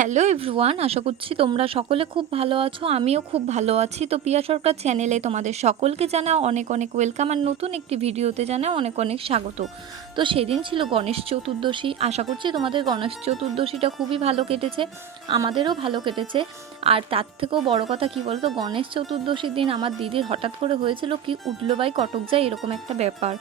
Hello everyone, আশা করছি তোমরা সকলে খুব ভালো আছো। আমিও খুব ভালো আছি। তো পিয়া সরকার চ্যানেলে তোমাদের সকলকে জানাও অনেক অনেক ওয়েলকাম, আর নতুন একটি ভিডিওতে জানাও অনেক অনেক স্বাগত। তো সেদিন ছিল গণেশ চতুর্দশী। আশা করছি তোমাদের গণেশ চতুর্দশীটা খুবই ভালো কেটেছে, আমাদেরও ভালো কেটেছে। আর তার থেকেও বড় কথা কী বলতো, গণেশ চতুর্দশীর দিন আমার দিদির হঠাৎ করে হয়েছিল কি, উঠলো বাই কটক যায় এরকম একটা ব্যাপার।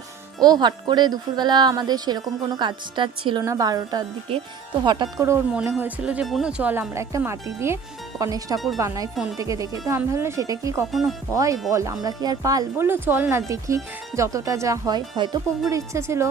ও হট করে দুপুরবেলা, আমাদের সেরকম কোনো কাজ টাজ ছিল না 12টার দিকে, তো হঠাৎ করে ওর মনে হয়েছিল যে বুনু চল আমরা একটা মাটি দিয়ে গণেশ ঠাকুর বানাই ফোন থেকে দেখে। তো আমি ভাবলাম সেটা কি কখনো হয় বল, আমরা কি আর পাল, বললো চল না দেখি যতটা যা হয়, হয়তো প্রভুর ইচ্ছা ছিল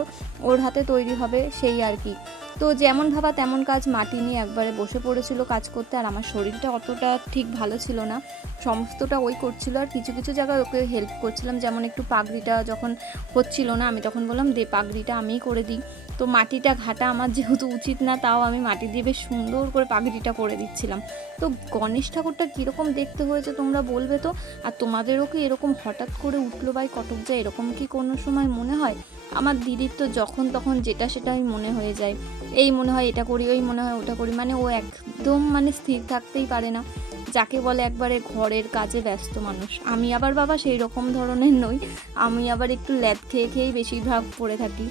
ওর হাতে তৈরি হবে সেই আর কি। তো যেমন ভাবা তেমন কাজ, মাটি নিয়ে একবারে বসে পড়েছিল কাজ করতে। আর আমার শরীরটা অতটা ঠিক ভালো ছিল না, সমস্তটা ওই করছিল, আর কিছু কিছু জায়গায় ওকে হেল্প করছিলাম। যেমন একটু পাগড়িটা যখন হচ্ছিল না, আমি তখন বললাম দে পাগড়িটা আমিই করে দিই। তো মাটিটা ঘাটা আমার যেহেতু উচিত না, তাও আমি মাটি দিয়ে বেশ সুন্দর করে পাগড়িটা করে দিচ্ছিলাম। তো গণেশ ঠাকুরটা কীরকম দেখতে হয়েছে তোমরা বলবে তো। আর তোমাদেরও কি এরকম হঠাৎ করে উঠলো বাই কটক যায় এরকম কি কোনো সময় মনে হয়? আমার দিদির তো যখন তখন যেটা সেটাই মনে হয়ে যায়, এই মনে হয় এটা করি, ওই মনে হয় ওটা করি, মানে ও একদম মানে স্থির থাকতেই পারে না, যাকে বলে একবারে ঘরের কাজে ব্যস্ত মানুষ। আমি আবার বাবা সেই রকম ধরনের নই, আমি আবার একটু ল্যাদ খেয়ে খেয়েই বেশিরভাগ পড়ে থাকি।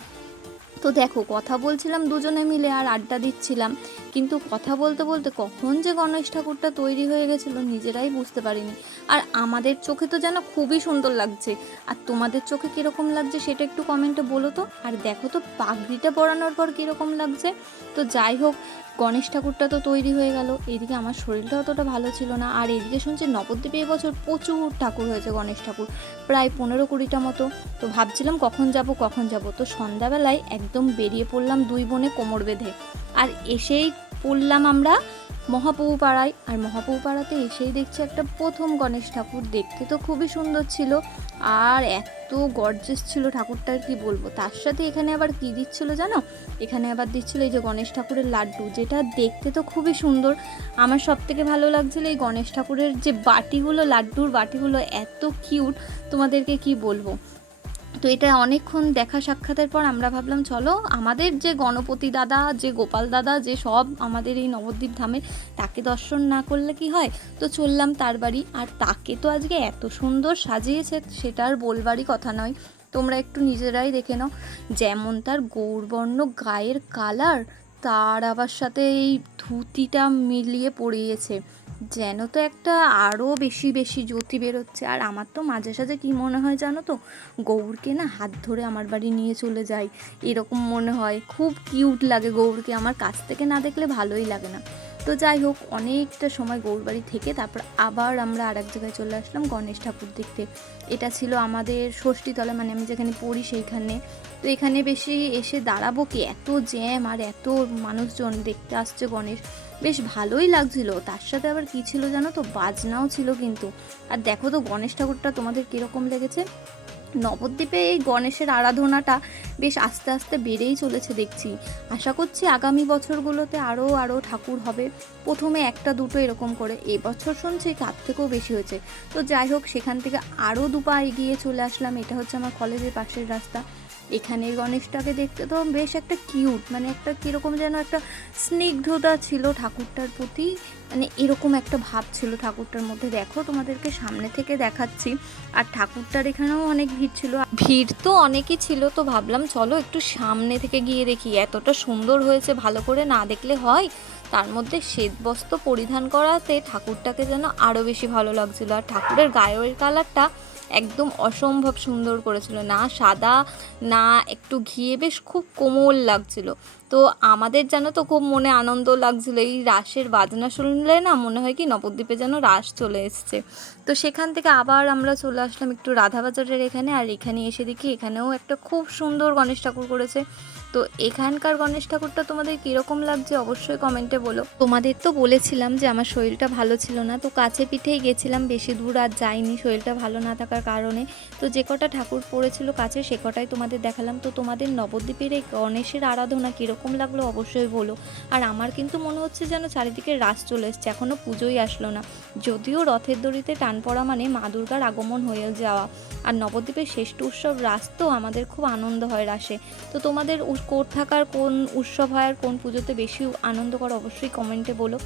তো দেখো, কথা বলছিলাম দুজনে মিলে আর আড্ডা দিচ্ছিলাম, কিন্তু কথা বলতে বলতে কখন যে গণেশ ঠাকুরটা তৈরি হয়ে গেছিলো নিজেরাই বুঝতে পারিনি। আর আমাদের চোখে তো যেন খুবই সুন্দর লাগছে, আর তোমাদের চোখে কীরকম লাগছে সেটা একটু কমেন্টে বলো তো। আর দেখো তো পাগড়িটা পরানোর পর কীরকম লাগছে। তো যাই হোক, গণেশ ঠাকুরটা তো তৈরি হয়ে গেল, এইদিকে আমার শরীরটা অতটা ভালো ছিল না, আর এইদিকে শুনছি নবদ্বীপে এবছর প্রচুর ঠাকুর হয়েছে গণেশ ঠাকুর, প্রায় 15-20টা মতো। তো ভাবছিলাম কখন যাব। তো সন্ধ্যাবেলায় একদম বেরিয়ে পড়লাম দুই বোনে কোমর বেঁধে, আর এসেই পড়লাম আমরা মহাপ্রভু পাড়ায়। আর মহাপ্রভু পাড়াতে এসেই দেখছি একটা প্রথম গণেশ ঠাকুর, দেখতে তো খুবই সুন্দর ছিল, আর এত গর্জিয়াস ছিল ঠাকুরটার কি বলবো। তার সাথে এখানে আবার কি দিচ্ছিল জানো, এখানে আবার দিচ্ছিল এই যে গণেশ ঠাকুরের লাড্ডু, যেটা দেখতে তো খুবই সুন্দর। আমার সব থেকে ভালো লাগছিল এই গণেশ ঠাকুরের যে বাটিগুলো, লাড্ডুর বাটিগুলো এত কিউট, তোমাদেরকে কি বলবো। তো এটা অনেকক্ষণ দেখা সাক্ষাতের পর আমরা ভাবলাম চলো আমাদের যে গণপতি দাদা, যে গোপাল দাদা, যে সব আমাদের এই নবদ্বীপ ধামে, তাকে দর্শন না করলে কি হয়। তো চললাম তার বাড়ি, আর তাকে তো আজকে এত সুন্দর সাজিয়েছে সেটা আর বলবারই কথা নয়, তোমরা একটু নিজেরাই দেখে নাও। যেমন তার গৌরবর্ণ গায়ের কালার, তার আবার সাথে এই ধুতিটা মিলিয়ে পরিয়েছে, যেন তো একটা আরও বেশি বেশি জ্যোতি বেরোচ্ছে। আর আমার তো মাঝে সাঝে কী মনে হয় জানো তো, গৌরকে না হাত ধরে আমার বাড়ি নিয়ে চলে যাই, এরকম মনে হয়। খুব কিউট লাগে গৌরকে, আমার কাছ থেকে না দেখলে ভালোই লাগে না। তো যাই হোক, অনেকটা সময় গৌর বাড়ি থেকে তারপর আবার আমরা আরেক জায়গায় চলে আসলাম গণেশ ঠাকুর দেখতে। এটা ছিল আমাদের ষষ্ঠীতলা, মানে আমি যেখানে পড়ি সেইখানে। তো এখানে বেশি এসে দাঁড়াবো কি, এত জ্যাম আর এত মানুষজন দেখতে আসছে গণেশ, বেশ ভালোই লাগছিল। তার সাথে আবার কী ছিল জানো তো, বাজনাও ছিল কিন্তু। আর দেখো তো গণেশ ঠাকুরটা তোমাদের কীরকম লেগেছে। নবদ্বীপে এই গণেশের আরাধনাটা বেশ আস্তে আস্তে বেড়েই চলেছে দেখছি। আশা করছি আগামী বছরগুলোতে আরও ঠাকুর হবে, প্রথমে একটা দুটো এরকম করে, এবছর শুনছি তার থেকেও বেশি হয়েছে। তো যাই হোক, সেখান থেকে আরও দুপা এগিয়ে চলে আসলাম, এটা হচ্ছে আমার কলেজের পাশের রাস্তা। এখানের গণেশটাকে দেখতে তো বেশ একটা কিউট, মানে একটা কীরকম যেন একটা স্নিগ্ধতা ছিল ঠাকুরটার প্রতি, মানে এরকম একটা ভাব ছিল ঠাকুরটার মধ্যে। দেখো তোমাদেরকে সামনে থেকে দেখাচ্ছি। আর ঠাকুরটার এখানেও অনেক ভিড় ছিল, ভিড় তো অনেকই ছিল। তো ভাবলাম চলো একটু সামনে থেকে গিয়ে দেখি, এতটা সুন্দর হয়েছে ভালো করে না দেখলে হয়। তার মধ্যে শ্বেতবস্ত্র পরিধান করাতে ঠাকুরটাকে যেন আরও বেশি ভালো লাগছিল। আর ঠাকুরের গায়ের কালারটা একদম অসম্ভব সুন্দর করেছিল, না সাদা না একটু ঘিয়ে, বেশ খুব কোমল লাগছিল। তো আমাদের যেন তো খুব মনে আনন্দ লাগছিল, এই রাসের বাজনা শুনলে না মনে হয় কি নবদ্বীপে যেন রাস চলে এসছে। তো সেখান থেকে আবার আমরা চলে আসলাম একটু রাধাবাজারের এখানে, আর এখানে এসে দেখি এখানেও একটা খুব সুন্দর গণেশ ঠাকুর করেছে। তো এখানকার গণেশ ঠাকুরটা তোমাদের কীরকম লাগছে অবশ্যই কমেন্টে বলো। তোমাদের তো বলেছিলাম যে আমার শরীরটা ভালো ছিল না, তো কাছে পিঠেই গেছিলাম, বেশি দূর আর যাইনি শরীরটা ভালো না থাকার কারণে। তো যে কটা ঠাকুর পড়েছিল কাছে সে কটাই তোমাদের দেখালাম। তো তোমাদের নবদ্বীপের এই গণেশের আরাধনা কীরকম লাগলো অবশ্যই বলো। আর আমার কিন্তু মনে হচ্ছে যেন চারিদিকে রাস চলে এসছে, এখনও পুজোই আসলো না। যদিও রথের দড়িতে টান পড়া মানে মা দুর্গার আগমন হয়ে যাওয়া, আর নবদ্বীপের শ্রেষ্ঠ উৎসব রাস, তো আমাদের খুব আনন্দ হয় রাসে। তো তোমাদের থাকার কোন উৎসব হয় আর কোন পুজোতে বেশি আনন্দ করো অবশ্যই কমেন্টে বলো।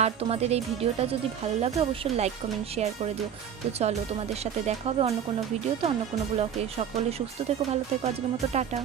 আর তোমাদের এই ভিডিওটা যদি ভালো লাগে অবশ্যই লাইক কমেন্ট শেয়ার করে দিও। তো চলো তোমাদের সাথে দেখা হবে অন্য কোনো ভিডিওতে, অন্য কোনো ব্লগে। সকলে সুস্থ থেকো, ভালো থেকো, আজকের মতো টাটা।